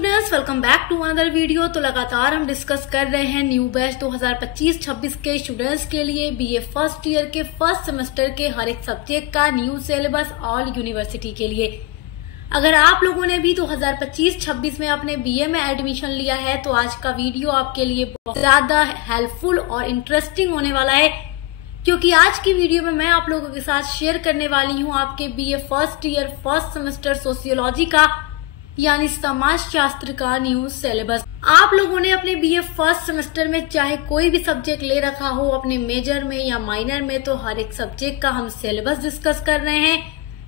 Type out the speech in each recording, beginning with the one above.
Students, welcome back to another video. तो लगातार हम डिस्कस कर रहे हैं न्यू बैच 2025-26 के स्टूडेंट्स के लिए बीए फर्स्ट ईयर के फर्स्ट सेमेस्टर के हर एक सब्जेक्ट का न्यू सिलेबस ऑल यूनिवर्सिटी के लिए। अगर आप लोगों ने भी 2025-26 में अपने बीए में एडमिशन लिया है तो आज का वीडियो आपके लिए बहुत ज्यादा हेल्पफुल और इंटरेस्टिंग होने वाला है, क्योंकि आज की वीडियो में मैं आप लोगों के साथ शेयर करने वाली हूँ आपके BA first year first semester sociology का यानी समाज शास्त्र का न्यू सिलेबस। आप लोगों ने अपने बीए फर्स्ट सेमेस्टर में चाहे कोई भी सब्जेक्ट ले रखा हो, अपने मेजर में या माइनर में, तो हर एक सब्जेक्ट का हम सिलेबस डिस्कस कर रहे हैं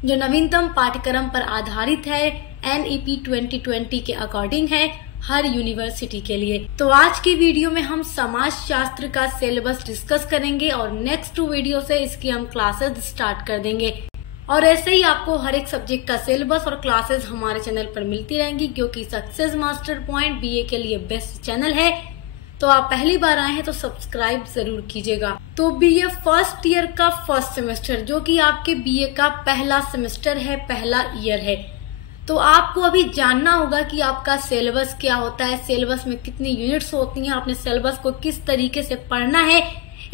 जो नवीनतम पाठ्यक्रम पर आधारित है, NEP 2020 के अकॉर्डिंग है हर यूनिवर्सिटी के लिए। तो आज की वीडियो में हम समाज शास्त्र का सिलेबस डिस्कस करेंगे और नेक्स्ट वीडियो से इसकी हम क्लासेस स्टार्ट कर देंगे। और ऐसे ही आपको हर एक सब्जेक्ट का सिलेबस और क्लासेस हमारे चैनल पर मिलती रहेंगी, क्योंकि सक्सेस मास्टर पॉइंट बीए के लिए बेस्ट चैनल है। तो आप पहली बार आए हैं तो सब्सक्राइब जरूर कीजिएगा। तो बीए फर्स्ट ईयर का फर्स्ट सेमेस्टर जो कि आपके बीए का पहला सेमेस्टर है, पहला ईयर है, तो आपको अभी जानना होगा कि आपका सिलेबस क्या होता है, सिलेबस में कितनी यूनिट्स होती हैं, अपने सिलेबस को किस तरीके से पढ़ना है,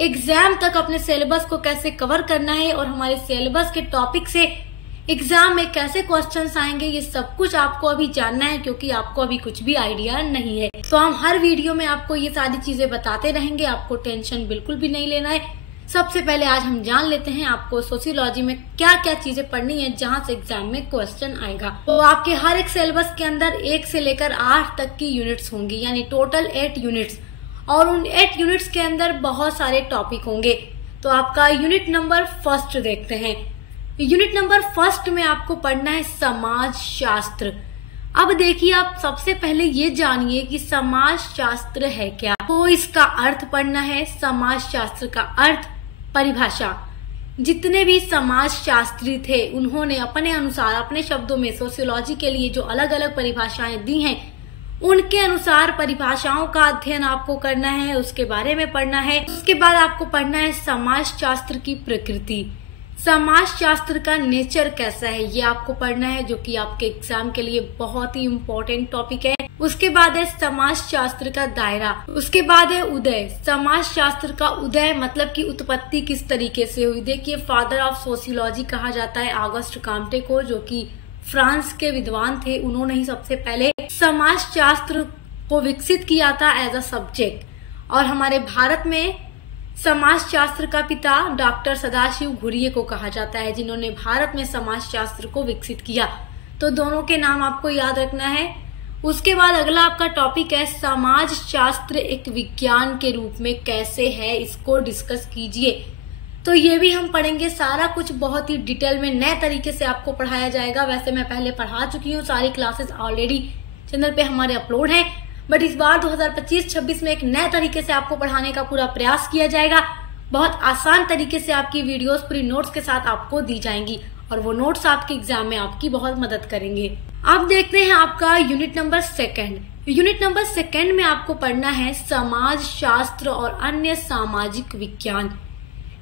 एग्जाम तक अपने सिलेबस को कैसे कवर करना है और हमारे सिलेबस के टॉपिक से एग्जाम में कैसे क्वेश्चंस आएंगे, ये सब कुछ आपको अभी जानना है, क्योंकि आपको अभी कुछ भी आइडिया नहीं है। तो हम हर वीडियो में आपको ये सारी चीजें बताते रहेंगे, आपको टेंशन बिल्कुल भी नहीं लेना है। सबसे पहले आज हम जान लेते हैं आपको सोशियोलॉजी में क्या क्या चीजें पढ़नी है जहाँ से एग्जाम में क्वेश्चन आएगा। तो आपके हर एक सिलेबस के अंदर 1 से लेकर 8 तक की यूनिट्स होंगी, यानी टोटल 8 यूनिट्स, और उन 8 यूनिट्स के अंदर बहुत सारे टॉपिक होंगे। तो आपका यूनिट नंबर फर्स्ट देखते हैं। यूनिट नंबर फर्स्ट में आपको पढ़ना है समाज शास्त्र। अब देखिए, आप सबसे पहले ये जानिए कि समाज शास्त्र है क्या। तो इसका अर्थ पढ़ना है, समाज शास्त्र का अर्थ, परिभाषा। जितने भी समाज शास्त्री थे उन्होंने अपने अनुसार, अपने शब्दों में सोशियोलॉजी के लिए जो अलग अलग परिभाषाएं दी हैं, उनके अनुसार परिभाषाओं का अध्ययन आपको करना है, उसके बारे में पढ़ना है। उसके बाद आपको पढ़ना है समाज शास्त्र की प्रकृति, समाज शास्त्र का नेचर कैसा है, ये आपको पढ़ना है, जो कि आपके एग्जाम के लिए बहुत ही इम्पोर्टेंट टॉपिक है। उसके बाद है समाज शास्त्र का दायरा, उसके बाद है उदय। समाज शास्त्र का उदय मतलब कि उत्पत्ति किस तरीके से हुई। देखिए, फादर ऑफ सोशियोलॉजी कहा जाता है ऑगस्ट काम्टे को, जो कि फ्रांस के विद्वान थे। उन्होंने ही सबसे पहले समाज शास्त्र को विकसित किया था एज अ सब्जेक्ट। और हमारे भारत में समाज शास्त्र का पिता डॉक्टर सदाशिव घुरिये को कहा जाता है, जिन्होंने भारत में समाज शास्त्र को विकसित किया। तो दोनों के नाम आपको याद रखना है। उसके बाद अगला आपका टॉपिक है समाज शास्त्र एक विज्ञान के रूप में कैसे है, इसको डिस्कस कीजिए। तो ये भी हम पढ़ेंगे, सारा कुछ बहुत ही डिटेल में नए तरीके से आपको पढ़ाया जाएगा। वैसे मैं पहले पढ़ा चुकी हूँ, सारी क्लासेस ऑलरेडी चैनल पे हमारे अपलोड हैं, बट इस बार 2025-26 में एक नए तरीके से आपको पढ़ाने का पूरा प्रयास किया जाएगा। बहुत आसान तरीके से आपकी वीडियोस पूरी नोट्स के साथ आपको दी जाएंगी और वो नोट्स आपके एग्जाम में आपकी बहुत मदद करेंगे। अब देखते हैं आपका unit number second. Unit number second में आपको पढ़ना है समाज शास्त्र और अन्य सामाजिक विज्ञान।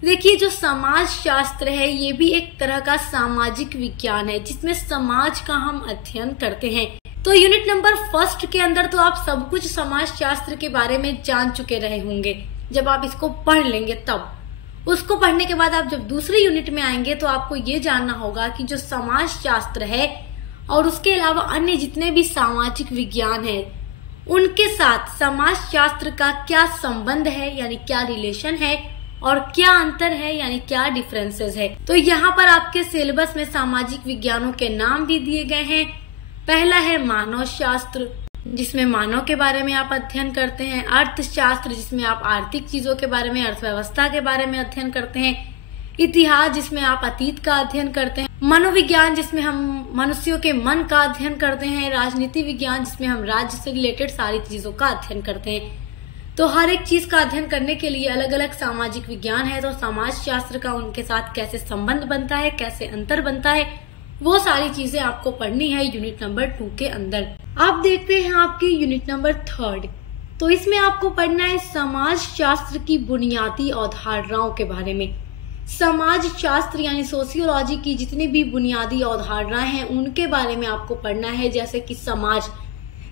देखिए, जो समाज शास्त्र है ये भी एक तरह का सामाजिक विज्ञान है, जिसमें समाज का हम अध्ययन करते हैं। तो यूनिट नंबर फर्स्ट के अंदर तो आप सब कुछ समाज शास्त्र के बारे में जान चुके रहे होंगे जब आप इसको पढ़ लेंगे। तब उसको पढ़ने के बाद आप जब दूसरी यूनिट में आएंगे तो आपको ये जानना होगा कि जो समाज शास्त्र है और उसके अलावा अन्य जितने भी सामाजिक विज्ञान है, उनके साथ समाज शास्त्र का क्या संबंध है, यानी क्या रिलेशन है, और क्या अंतर है, यानी क्या डिफरेंसेस है। तो यहाँ पर आपके सिलेबस में सामाजिक विज्ञानों के नाम भी दिए गए हैं। पहला है मानव शास्त्र, जिसमें मानव के बारे में आप अध्ययन करते हैं। अर्थशास्त्र, जिसमें आप आर्थिक चीजों के बारे में, अर्थव्यवस्था के बारे में अध्ययन करते हैं। इतिहास, जिसमें आप अतीत का अध्ययन करते हैं। मनोविज्ञान, जिसमें हम मनुष्यों के मन का अध्ययन करते हैं। राजनीति विज्ञान, जिसमें हम राज्य से रिलेटेड सारी चीजों का अध्ययन करते हैं। तो हर एक चीज का अध्ययन करने के लिए अलग अलग सामाजिक विज्ञान है। तो समाज शास्त्र का उनके साथ कैसे संबंध बनता है, कैसे अंतर बनता है, वो सारी चीजें आपको पढ़नी है यूनिट नंबर 2 के अंदर। अब देखते हैं आपकी यूनिट नंबर 3। तो इसमें आपको पढ़ना है समाज शास्त्र की बुनियादी अवधारणाओं के बारे में। समाज शास्त्र यानी सोशियोलॉजी की जितनी भी बुनियादी अवधारणाएं हैं उनके बारे में आपको पढ़ना है, जैसे कि समाज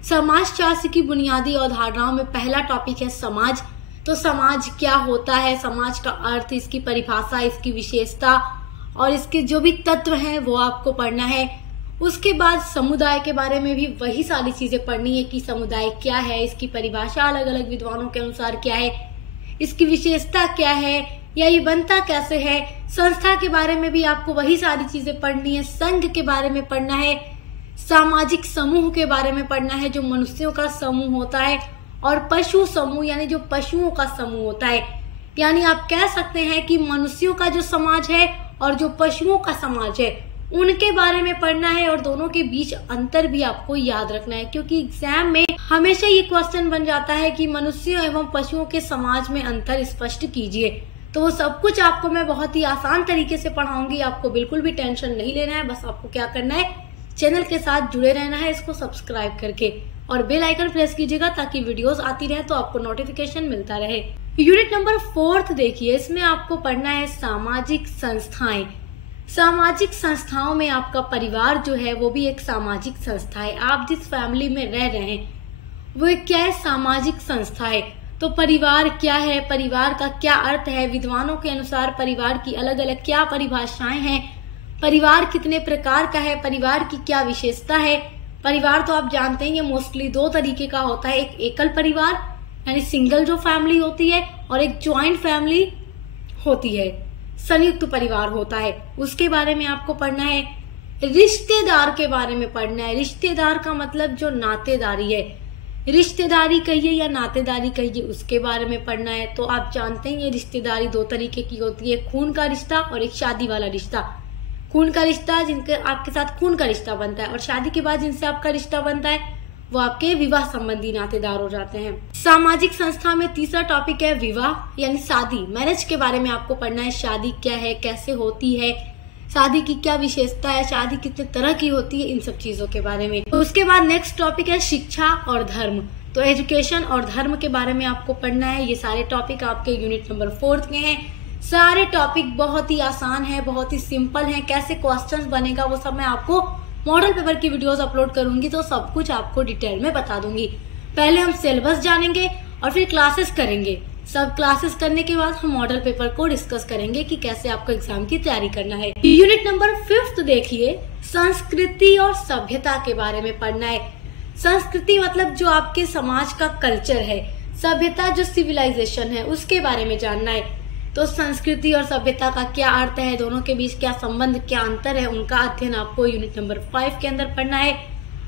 समाजशास्त्र की बुनियादी अवधारणाओं में पहला टॉपिक है समाज। तो समाज क्या होता है, समाज का अर्थ, इसकी परिभाषा, इसकी विशेषता और इसके जो भी तत्व हैं वो आपको पढ़ना है। उसके बाद समुदाय के बारे में भी वही सारी चीजें पढ़नी है कि समुदाय क्या है, इसकी परिभाषा अलग अलग विद्वानों के अनुसार क्या है, इसकी विशेषता क्या है या ये बनता कैसे है। संस्था के बारे में भी आपको वही सारी चीजें पढ़नी है। संघ के बारे में पढ़ना है, सामाजिक समूह के बारे में पढ़ना है जो मनुष्यों का समूह होता है, और पशु समूह यानी जो पशुओं का समूह होता है। यानी आप कह सकते हैं कि मनुष्यों का जो समाज है और जो पशुओं का समाज है उनके बारे में पढ़ना है, और दोनों के बीच अंतर भी आपको याद रखना है, क्योंकि एग्जाम में हमेशा ये क्वेश्चन बन जाता है कि मनुष्यों एवं पशुओं के समाज में अंतर स्पष्ट कीजिए। तो वो सब कुछ आपको मैं बहुत ही आसान तरीके से पढ़ाऊंगी, आपको बिल्कुल भी टेंशन नहीं लेना है। बस आपको क्या करना है, चैनल के साथ जुड़े रहना है, इसको सब्सक्राइब करके, और बेल आइकन प्रेस कीजिएगा ताकि वीडियोस आती रहे तो आपको नोटिफिकेशन मिलता रहे। यूनिट नंबर 4 देखिए, इसमें आपको पढ़ना है सामाजिक संस्थाएं। सामाजिक संस्थाओं में आपका परिवार जो है वो भी एक सामाजिक संस्था है। आप जिस फैमिली में रह रहे हैं वो एक क्या है, सामाजिक संस्था है। तो परिवार क्या है, परिवार का क्या अर्थ है, विद्वानों के अनुसार परिवार की अलग अलग क्या परिभाषाएं हैं, परिवार कितने प्रकार का है, परिवार की क्या विशेषता है। परिवार तो आप जानते हैं ये मोस्टली 2 तरीके का होता है, एक एकल परिवार यानी सिंगल जो फैमिली होती है, और एक ज्वाइंट फैमिली होती है, संयुक्त परिवार होता है। उसके बारे में आपको पढ़ना है। रिश्तेदार के बारे में पढ़ना है। रिश्तेदार का मतलब जो नातेदारी है, रिश्तेदारी कहिए या नातेदारी कहिए, उसके बारे में पढ़ना है। तो आप जानते हैं ये रिश्तेदारी 2 तरीके की होती है, खून का रिश्ता और एक शादी वाला रिश्ता। खून का रिश्ता जिनके आपके साथ खून का रिश्ता बनता है, और शादी के बाद जिनसे आपका रिश्ता बनता है वो आपके विवाह संबंधी नातेदार हो जाते हैं। सामाजिक संस्था में तीसरा टॉपिक है विवाह यानी शादी, मैरिज के बारे में आपको पढ़ना है। शादी क्या है, कैसे होती है, शादी की क्या विशेषता है, शादी कितने तरह की होती है, इन सब चीजों के बारे में। तो उसके बाद नेक्स्ट टॉपिक है शिक्षा और धर्म। तो एजुकेशन और धर्म के बारे में आपको पढ़ना है। ये सारे टॉपिक आपके यूनिट नंबर 4 के हैं। सारे टॉपिक बहुत ही आसान है, बहुत ही सिंपल है। कैसे क्वेश्चंस बनेगा वो सब मैं आपको मॉडल पेपर की वीडियोस अपलोड करूंगी, तो सब कुछ आपको डिटेल में बता दूंगी। पहले हम सिलेबस जानेंगे और फिर क्लासेस करेंगे। सब क्लासेस करने के बाद हम मॉडल पेपर को डिस्कस करेंगे कि कैसे आपको एग्जाम की तैयारी करना है। यूनिट नंबर 5 देखिए, संस्कृति और सभ्यता के बारे में पढ़ना है। संस्कृति मतलब जो आपके समाज का कल्चर है, सभ्यता जो सिविलाइजेशन है उसके बारे में जानना है। तो संस्कृति और सभ्यता का क्या अर्थ है, दोनों के बीच क्या संबंध, क्या अंतर है, उनका अध्ययन आपको यूनिट नंबर 5 के अंदर पढ़ना है,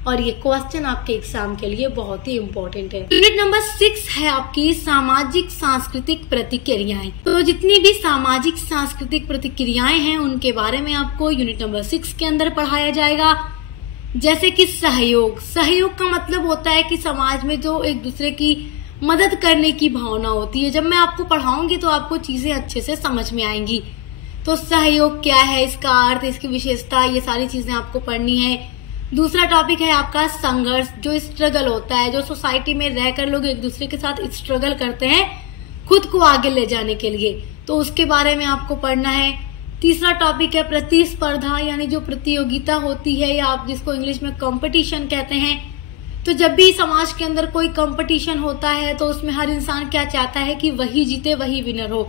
और ये क्वेश्चन आपके एग्जाम के लिए बहुत ही इम्पोर्टेंट है। यूनिट नंबर 6 है आपकी सामाजिक सांस्कृतिक प्रतिक्रियाएं। तो जितनी भी सामाजिक सांस्कृतिक प्रतिक्रियाएं हैं उनके बारे में आपको यूनिट नंबर 6 के अंदर पढ़ाया जाएगा। जैसे कि सहयोग, सहयोग का मतलब होता है कि समाज में जो एक दूसरे की मदद करने की भावना होती है। जब मैं आपको पढ़ाऊंगी तो आपको चीजें अच्छे से समझ में आएंगी। तो सहयोग क्या है, इसका अर्थ, इसकी विशेषता, ये सारी चीजें आपको पढ़नी है। दूसरा टॉपिक है आपका संघर्ष, जो स्ट्रगल होता है, जो सोसाइटी में रहकर लोग एक दूसरे के साथ स्ट्रगल करते हैं खुद को आगे ले जाने के लिए, तो उसके बारे में आपको पढ़ना है। तीसरा टॉपिक है प्रतिस्पर्धा, यानी जो प्रतियोगिता होती है या आप जिसको इंग्लिश में कंपटीशन कहते हैं। तो जब भी समाज के अंदर कोई कंपटीशन होता है तो उसमें हर इंसान क्या चाहता है कि वही जीते, वही विनर हो।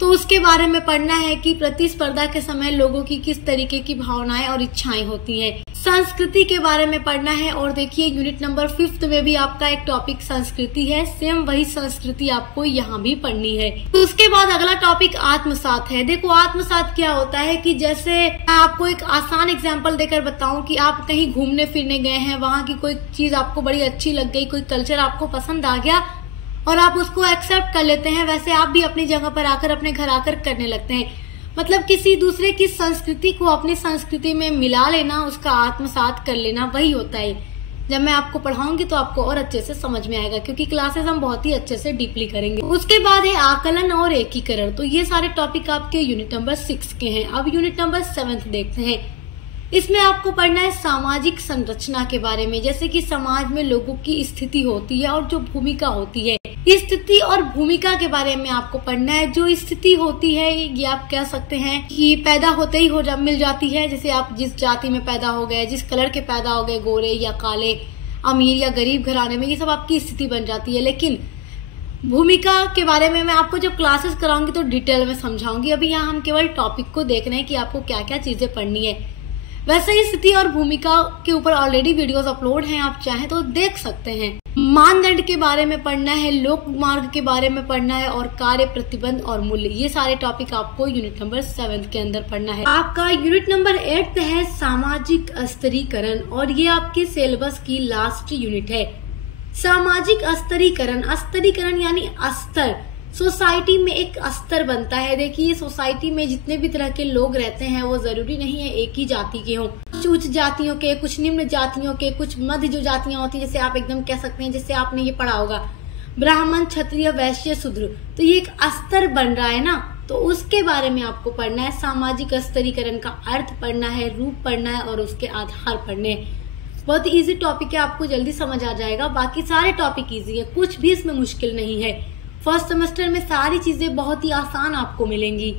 तो उसके बारे में पढ़ना है कि प्रतिस्पर्धा के समय लोगों की किस तरीके की भावनाएं और इच्छाएं होती हैं। संस्कृति के बारे में पढ़ना है। और देखिए यूनिट नंबर 5 में भी आपका एक टॉपिक संस्कृति है, सेम वही संस्कृति आपको यहाँ भी पढ़नी है। तो उसके बाद अगला टॉपिक आत्मसात है। देखो आत्मसात क्या होता है कि जैसे मैं आपको एक आसान एग्जाम्पल देकर बताऊं कि आप कहीं घूमने फिरने गए हैं, वहाँ की कोई चीज आपको बड़ी अच्छी लग गई, कोई कल्चर आपको पसंद आ गया और आप उसको एक्सेप्ट कर लेते हैं, वैसे आप भी अपनी जगह पर आकर अपने घर आकर करने लगते हैं। मतलब किसी दूसरे की संस्कृति को अपनी संस्कृति में मिला लेना, उसका आत्मसात कर लेना, वही होता है। जब मैं आपको पढ़ाऊंगी तो आपको और अच्छे से समझ में आएगा, क्योंकि क्लासेस हम बहुत ही अच्छे से डीपली करेंगे। उसके बाद है आकलन और एकीकरण। तो ये सारे टॉपिक आपके यूनिट नंबर 6 के हैं। अब यूनिट नंबर 7 देखते हैं। इसमें आपको पढ़ना है सामाजिक संरचना के बारे में, जैसे कि समाज में लोगों की स्थिति होती है और जो भूमिका होती है। स्थिति और भूमिका के बारे में आपको पढ़ना है। जो स्थिति होती है ये आप कह सकते हैं कि पैदा होते ही मिल जाती है, जैसे आप जिस जाति में पैदा हो गए, जिस कलर के पैदा हो गए, गोरे या काले, अमीर या गरीब घराने में, ये सब आपकी स्थिति बन जाती है। लेकिन भूमिका के बारे में मैं आपको जब क्लासेस कराऊंगी तो डिटेल में समझाऊंगी। अभी यहाँ हम केवल टॉपिक को देख रहे हैं कि आपको क्या क्या चीजें पढ़नी है। वैसे ही स्थिति और भूमिका के ऊपर ऑलरेडी वीडियोस अपलोड हैं, आप चाहें तो देख सकते हैं। मानदंड के बारे में पढ़ना है, लोक मार्ग के बारे में पढ़ना है और कार्य, प्रतिबंध और मूल्य, ये सारे टॉपिक आपको यूनिट नंबर 7 के अंदर पढ़ना है। आपका यूनिट नंबर 8 है सामाजिक स्तरीकरण और ये आपके सिलेबस की लास्ट यूनिट है। सामाजिक स्तरीकरण यानी स्तर, सोसाइटी में एक स्तर बनता है। देखिए सोसाइटी में जितने भी तरह के लोग रहते हैं वो जरूरी नहीं है एक ही जाति के हों। कुछ उच्च जातियों के, कुछ निम्न जातियों के, कुछ मध्य जो जातियां होती है, जैसे आप एकदम कह सकते हैं, जैसे आपने ये पढ़ा होगा ब्राह्मण, क्षत्रिय, वैश्य, शूद्र, तो ये एक स्तर बन रहा है ना, तो उसके बारे में आपको पढ़ना है। सामाजिक स्तरीकरण का अर्थ पढ़ना है, रूप पढ़ना है और उसके आधार पढ़ने हैं। बहुत इजी टॉपिक है, आपको जल्दी समझ आ जाएगा। बाकी सारे टॉपिक इजी है, कुछ भी इसमें मुश्किल नहीं है। फर्स्ट सेमेस्टर में सारी चीजें बहुत ही आसान आपको मिलेंगी।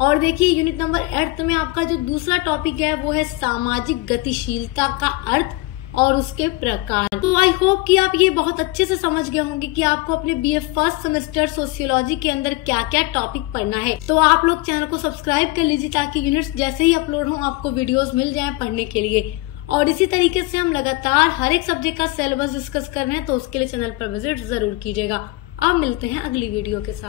और देखिए यूनिट नंबर 8 में आपका जो दूसरा टॉपिक है वो है सामाजिक गतिशीलता का अर्थ और उसके प्रकार। तो आई होप कि आप ये बहुत अच्छे से समझ गए होंगे कि आपको अपने बीए फर्स्ट सेमेस्टर सोशियोलॉजी के अंदर क्या क्या टॉपिक पढ़ना है। तो आप लोग चैनल को सब्सक्राइब कर लीजिए ताकि यूनिट्स जैसे ही अपलोड हो आपको वीडियोस मिल जाए पढ़ने के लिए। और इसी तरीके से हम लगातार हर एक सब्जेक्ट का सिलेबस डिस्कस कर रहे हैं, तो उसके लिए चैनल पर विजिट जरूर कीजिएगा। अब मिलते हैं अगली वीडियो के साथ।